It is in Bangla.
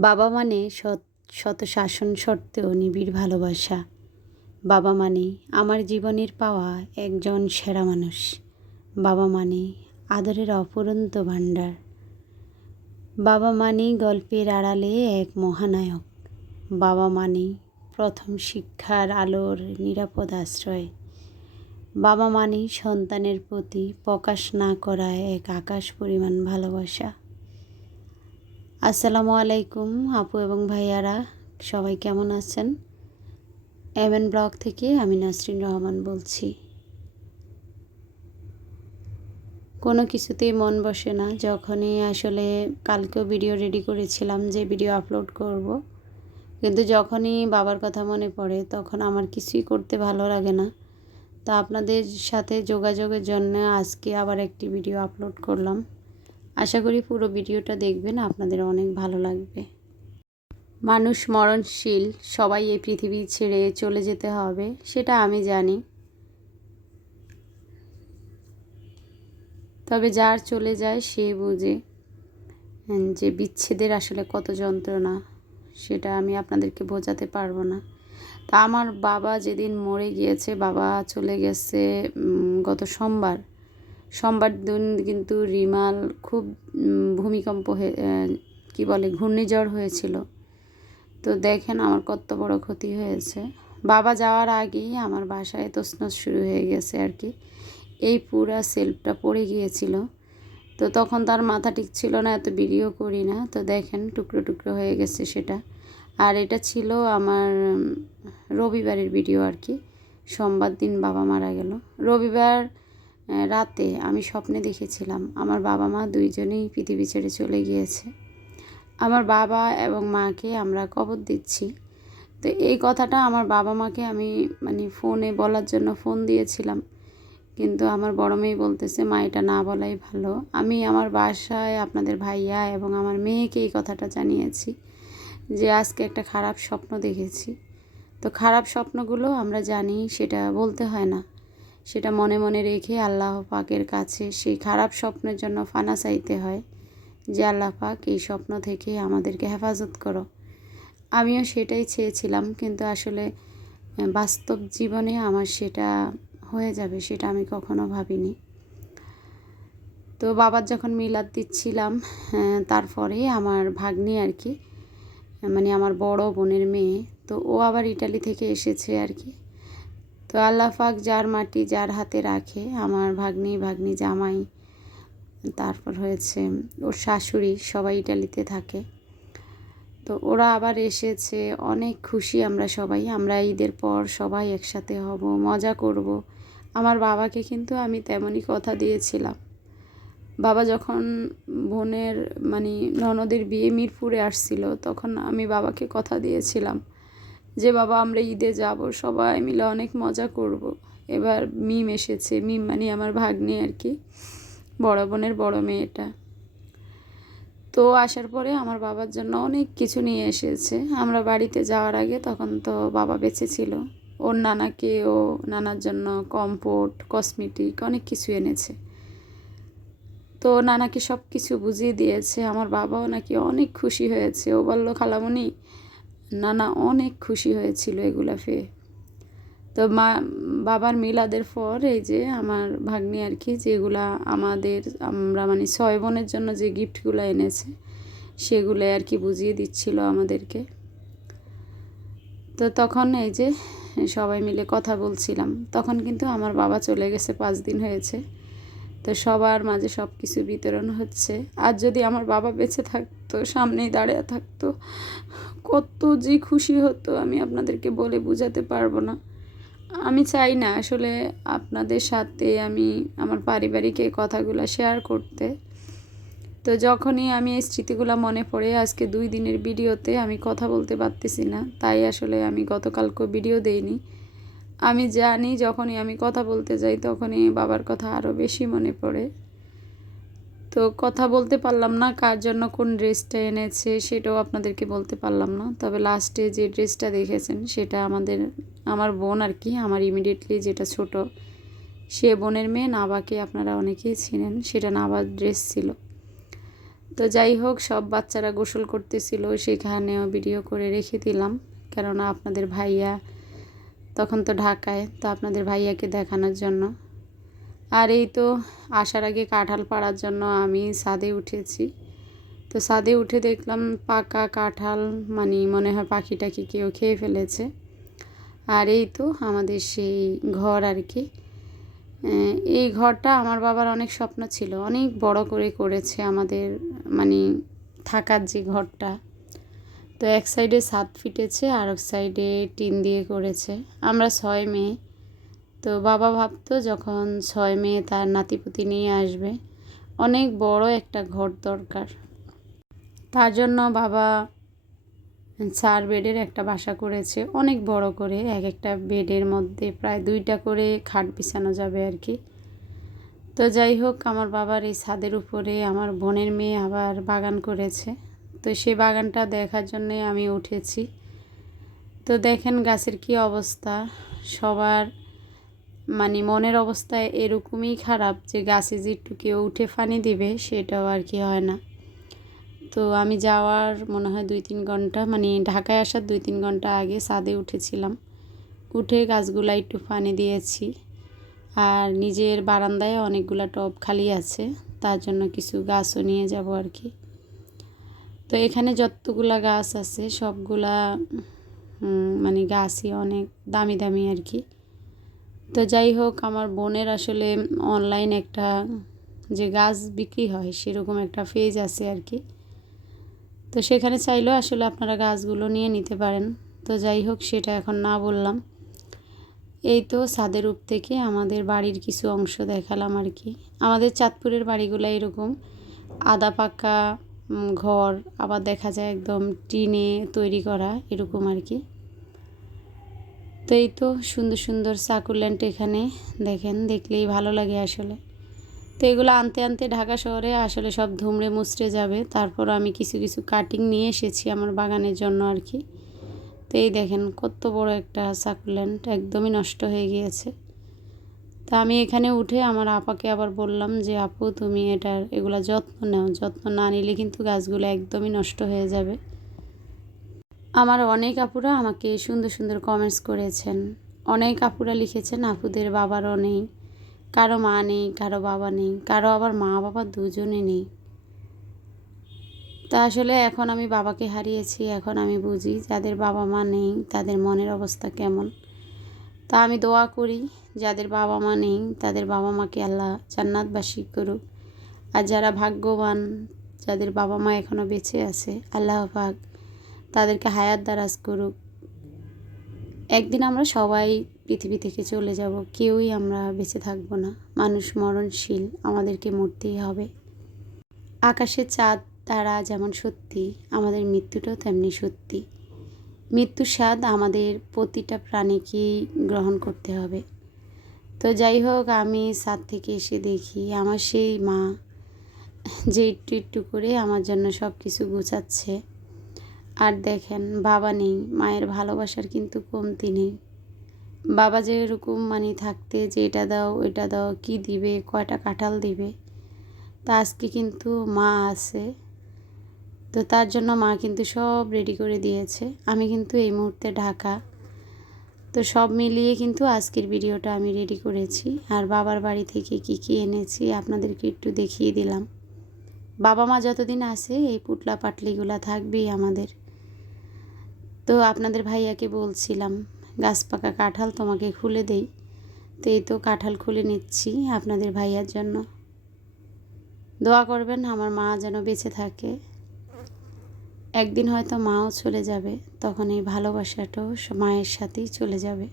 বাবা মানে সৎ শত শাসন সত্ত্বেও নিবিড় ভালোবাসা। বাবা মানে আমার জীবনের পাওয়া একজন সেরা মানুষ। বাবা মানে আদরের অপরন্ত ভাণ্ডার। বাবা মানে গল্পের আড়ালে এক মহানায়ক। বাবা মানে প্রথম শিক্ষার আলোর নিরাপদ আশ্রয়। বাবা মানে সন্তানের প্রতি প্রকাশ না করা এক আকাশ পরিমাণ ভালোবাসা। আসসালামু আলাইকুম আপু এবং ভাইয়ারা, সবাই কেমন আছেন? এমএন ব্লগ থেকে আমি নাসরিন রহমান বলছি। কোনো কিছুতেই মন বসে না, যখনই আসলে কালকেও ভিডিও রেডি করেছিলাম যে ভিডিও আপলোড করব। কিন্তু যখনই বাবার কথা মনে পড়ে, তখন আমার কিছুই করতে ভালো লাগে না। তা আপনাদের সাথে যোগাযোগের জন্য আজকে আবার একটি ভিডিও আপলোড করলাম। আশা করি পুরো ভিডিওটা দেখবেন, আপনাদের অনেক ভালো লাগবে। মানুষ মরণশীল, সবাই এই পৃথিবী ছেড়ে চলে যেতে হবে, সেটা আমি জানি। তবে যার চলে যায়, সে বুঝে যে বিচ্ছেদের আসলে কত যন্ত্রণা, সেটা আমি আপনাদেরকে বোঝাতে পারব না। তা আমার বাবা যেদিন মরে গিয়েছে, বাবা চলে গেছে গত সোমবার। সোমবার দিন কিন্তু রিমাল খুব ভূমিকম্প হয়ে কী বলে, ঘূর্ণিঝড় হয়েছিল। তো দেখেন আমার কত বড় ক্ষতি হয়েছে। বাবা যাওয়ার আগেই আমার বাসায় তসনস শুরু হয়ে গেছে আর কি। এই পুরা সেলফটা পড়ে গিয়েছিল। তো তখন তার মাথা ঠিক ছিল না, এত ভিডিও করি না। তো দেখেন টুকরো টুকরো হয়ে গেছে সেটা। আর এটা ছিল আমার রবিবারের ভিডিও আর কি। সোমবার দিন বাবা মারা গেল। রবিবার রাতে আমি স্বপ্নে দেখেছিলাম আমার বাবা মা দুইজনেই পৃথিবী ছেড়ে চলে গিয়েছে। আমার বাবা এবং মাকে আমরা কবর দিচ্ছি। তো এই কথাটা আমার বাবা মাকে আমি মানে ফোনে বলার জন্য ফোন দিয়েছিলাম। কিন্তু আমার বড় মেয়ে বলতেছে, মা, এটা না বলাই ভালো। আমি আমার বাসায় আপনাদের ভাইয়া এবং আমার মেয়েকে এই কথাটা জানিয়েছি যে, আজকে একটা খারাপ স্বপ্ন দেখেছি। তো খারাপ স্বপ্নগুলো আমরা জানি, সেটা বলতে হয় না। সেটা মনে মনে রেখে আল্লাহ পাকের কাছে সেই খারাপ স্বপ্নের জন্য ফানা চাইতে হয় যে আল্লাহ পাক এই স্বপ্ন থেকে আমাদেরকে হেফাজত করো। আমিও সেটাই চেয়েছিলাম কিন্তু আসলে বাস্তব জীবনে আমার সেটা হয়ে যাবে সেটা আমি কখনো ভাবিনি। তো বাবার যখন মিলাদ দিচ্ছিলাম তারপরে আমার ভাগ্নি আর কি মানে আমার বড় বোনের মেয়ে, তো ও আবার ইটালি থেকে এসেছে আর কি। তো আল্লাহ পাক যার মাটি যার হাতে রাখে, আমার ভাগ্নি ভাগ্নি জামাই, তারপর হয়েছে ওর শাশুড়ি, সবাই ইটালিতে থাকে। তো ওরা আবার এসেছে, অনেক খুশি আমরা সবাই, আমরা ঈদের পর সবাই একসাথে হব, মজা করব। আমার বাবাকে কিন্তু আমি তেমনই কথা দিয়েছিলাম। বাবা যখন বোনের মানে ননদের বিয়ে মিরপুরে আসছিল, তখন আমি বাবাকে কথা দিয়েছিলাম। যে, বাবা, আমরা ঈদে যাব, সবাই মিলে অনেক মজা করব। এবার মিম এসেছে। মিম মানে আমার ভাগ্নি আর কি, বড় বোনের বড় মেয়েটা। তো আসার পরে আমার বাবার জন্য অনেক কিছু নিয়ে এসেছে। আমরা বাড়িতে যাওয়ার আগে তখন তো বাবা বেঁচে ছিল। ওর নানাকে ও নানার জন্য কম্পোট, কসমেটিক অনেক কিছু এনেছে। তো নানাকে সব কিছু বুঝিয়ে দিয়েছে। আমার বাবাও নাকি অনেক খুশি হয়েছে। ও বলল খালামণি নানা অনেক খুশি হয়েছিল এগুলা পেয়ে। তো মা, বাবার মিলাদের পর এই যে আমার ভাগ্নি আর কি যেগুলা আমাদের, আমরা মানে ছয় বোনের জন্য যে গিফটগুলো এনেছে, সেগুলো আর কি বুঝিয়ে দিচ্ছিল আমাদেরকে। তো তখন এই যে সবাই মিলে কথা বলছিলাম। তখন কিন্তু আমার বাবা চলে গেছে, পাঁচ দিন হয়েছে। তো সবার মাঝে সব কিছু বিতরণ হচ্ছে। আর যদি আমার বাবা বেঁচে থাকতো, সামনেই দাঁড়িয়ে থাকতো, কত যে খুশি হতো আমি আপনাদেরকে বলে বোঝাতে পারব না। আমি চাই না আসলে আপনাদের সাথে আমি আমার পারিবারিক এই কথাগুলো শেয়ার করতে। তো যখনই আমি এই স্মৃতিগুলো মনে পড়ে, আজকে দুই দিনের ভিডিওতে আমি কথা বলতে পারতেছি না, তাই আসলে আমি গতকালকে ভিডিও দেইনি। আমি জানি যখনই আমি কথা বলতে যাই তখনই বাবার কথা আরও বেশি মনে পড়ে। তো কথা বলতে পারলাম না, কার জন্য কোন ড্রেসটা এনেছে সেটাও আপনাদেরকে বলতে পারলাম না। তবে লাস্টে যে ড্রেসটা দেখেছেন সেটা আমাদের, আমার বোন আর কি, আমার ইমিডিয়েটলি যেটা ছোট, সে বোনের মেয়ে নাবাকে আপনারা অনেকেই ছিলেন সেটা নাবার ড্রেস ছিল। তো যাই হোক, সব বাচ্চারা গোসল করতেছিল, সেখানেও ভিডিও করে রেখে দিলাম। কেননা আপনাদের ভাইয়া তখন তো ঢাকায়, তো আপনাদের ভাইয়াকে দেখানোর জন্য। আর এই তো আসার আগে কাঁঠাল পাড়ার জন্য আমি সাদে উঠেছি। তো সাদে উঠে দেখলাম পাকা কাঁঠাল মানে মনে হয় পাখি টাখি কেউ খেয়ে ফেলেছে। আর এই তো আমাদের সেই ঘর আর কি। এই ঘরটা আমার বাবার অনেক স্বপ্ন ছিল, অনেক বড় করে করেছে আমাদের মানে থাকার যে ঘরটা। তো এক সাইডে ছাদ ফিটেছে আর এক সাইডে টিন দিয়ে করেছে। আমরা ছয় মেয়ে। তো বাবা ভাবতো যখন ছয় মেয়ে তার নাতিপুতি নিয়ে আসবে, অনেক বড় একটা ঘর দরকার। তার জন্য বাবা চার বেডের একটা বাসা করেছে, অনেক বড় করে। এক একটা বেডের মধ্যে প্রায় দুইটা করে খাট বিছানো যাবে আর কি। তো যাই হোক, আমার বাবার এই ছাদের উপরে আমার বোনের মেয়ে আবার বাগান করেছে। তো সেই বাগানটা দেখার জন্যে আমি উঠেছি। তো দেখেন গাছের কি অবস্থা। সবার মানে মনের অবস্থা এরকমই খারাপ যে গাছে যে একটু কেউ উঠে পানি দিবে সেটাও আর কি হয় না। তো আমি যাওয়ার মনে হয় দুই তিন ঘণ্টা মানে ঢাকায় আসার দুই তিন ঘণ্টা আগে ছাদে উঠেছিলাম। উঠে গাছগুলা একটু পানি দিয়েছি। আর নিজের বারান্দায় অনেকগুলা টব খালি আছে, তার জন্য কিছু গাছও নিয়ে যাব আর কি। তো এখানে যতগুলা গাছ আছে, সবগুলা মানে গাছই অনেক দামি দামি আর কি। তো যাই হোক, আমার বোনের আসলে অনলাইন একটা যে গাছ বিক্রি হয়, সেরকম একটা পেজ আছে আর কি। তো সেখানে চাইলেও আসলে আপনারা গাছগুলো নিয়ে নিতে পারেন। তো যাই হোক, সেটা এখন না বললাম। এই তো ছাদের উপ থেকে আমাদের বাড়ির কিছু অংশ দেখালাম আর কি। আমাদের চাঁদপুরের বাড়িগুলো এরকম আদা পাকা ঘর, আবার দেখা যায় একদম টিনে তৈরি করা, এরকম আর কি। তো এই তো সুন্দর সুন্দর সাকুল্যান্ট এখানে, দেখেন, দেখলেই ভালো লাগে আসলে। তো এগুলো আনতে আনতে ঢাকা শহরে আসলে সব ধুমড়ে মুচড়ে যাবে। তারপর আমি কিছু কিছু কাটিং নিয়ে এসেছি আমার বাগানের জন্য আর কি। তো এই দেখেন, কত বড় একটা সাকুল্যান্ট, একদমই নষ্ট হয়ে গিয়েছে। তা আমি এখানে উঠে আমার আপাকে আবার বললাম যে, আপু, তুমি এটার, এগুলো যত্ন নাও। যত্ন না নিলে কিন্তু গাছগুলো একদমই নষ্ট হয়ে যাবে। আমার অনেক আপুরা আমাকে সুন্দর সুন্দর কমেন্টস করেছেন। অনেক আপুরা লিখেছেন, আপুদের বাবারও নেই, কারও মা নেই, কারও বাবা নেই, কারও আবার মা বাবা দুজনে নেই। তা আসলে এখন আমি বাবাকে হারিয়েছি, এখন আমি বুঝি যাদের বাবা মা নেই, তাদের মনের অবস্থা কেমন। তা আমি দোয়া করি, যাদের বাবা মা নেই, তাদের বাবা মাকে আল্লাহ জান্নাতবাসী করুক। আর যারা ভাগ্যবান, যাদের বাবা মা এখনও বেঁচে আছে, আল্লাহ পাক তাদেরকে হায়াত দারাজ করুক। একদিন আমরা সবাই পৃথিবী থেকে চলে যাব, কেউই আমরা বেঁচে থাকব না। মানুষ মরণশীল, আমাদেরকে মরতেই হবে। আকাশে চাঁদ, তারা যেমন সত্যি, আমাদের মৃত্যুটাও তেমনি সত্যি। মৃত্যুর স্বাদ আমাদের প্রতিটা প্রাণীকেই গ্রহণ করতে হবে। তো যাই হোক, আমি ছাদ থেকে এসে দেখি আমার সেই মা, যে একটু একটু করে আমার জন্য সব কিছু গুছাচ্ছে। আর দেখেন, বাবা নেই, মায়ের ভালোবাসার কিন্তু কমতি নেই। বাবা যে এরকম মানে থাকতে যে এটা দাও এটা দাও, কি দিবে, কয়টা কাঁঠাল দিবে, তা আজকে কিন্তু মা আছে। তো তার জন্য মা কিন্তু সব রেডি করে দিয়েছে। আমি কিন্তু এই মুহূর্তে ঢাকা। তো সব মিলিয়ে কিন্তু আজকের ভিডিওটা আমি রেডি করেছি। আর বাবার বাড়ি থেকে কি কি এনেছি আপনাদেরকে একটু দেখিয়ে দিলাম। বাবা মা যতদিন আসে এই পুটলা পাটলিগুলা থাকবেই আমাদের। তো আপনাদের ভাইয়াকে বলছিলাম, গাছ পাকা কাঁঠাল তোমাকে খুলে দেই। তো এই তো কাঁঠাল খুলে নিচ্ছি আপনাদের ভাইয়ার জন্য। দোয়া করবেন আমার মা যেন বেঁচে থাকে। একদিন হয়তো মাও চলে যাবে তখন এই ভালোবাসাটাও মায়ের সাথেই চলে যাবে।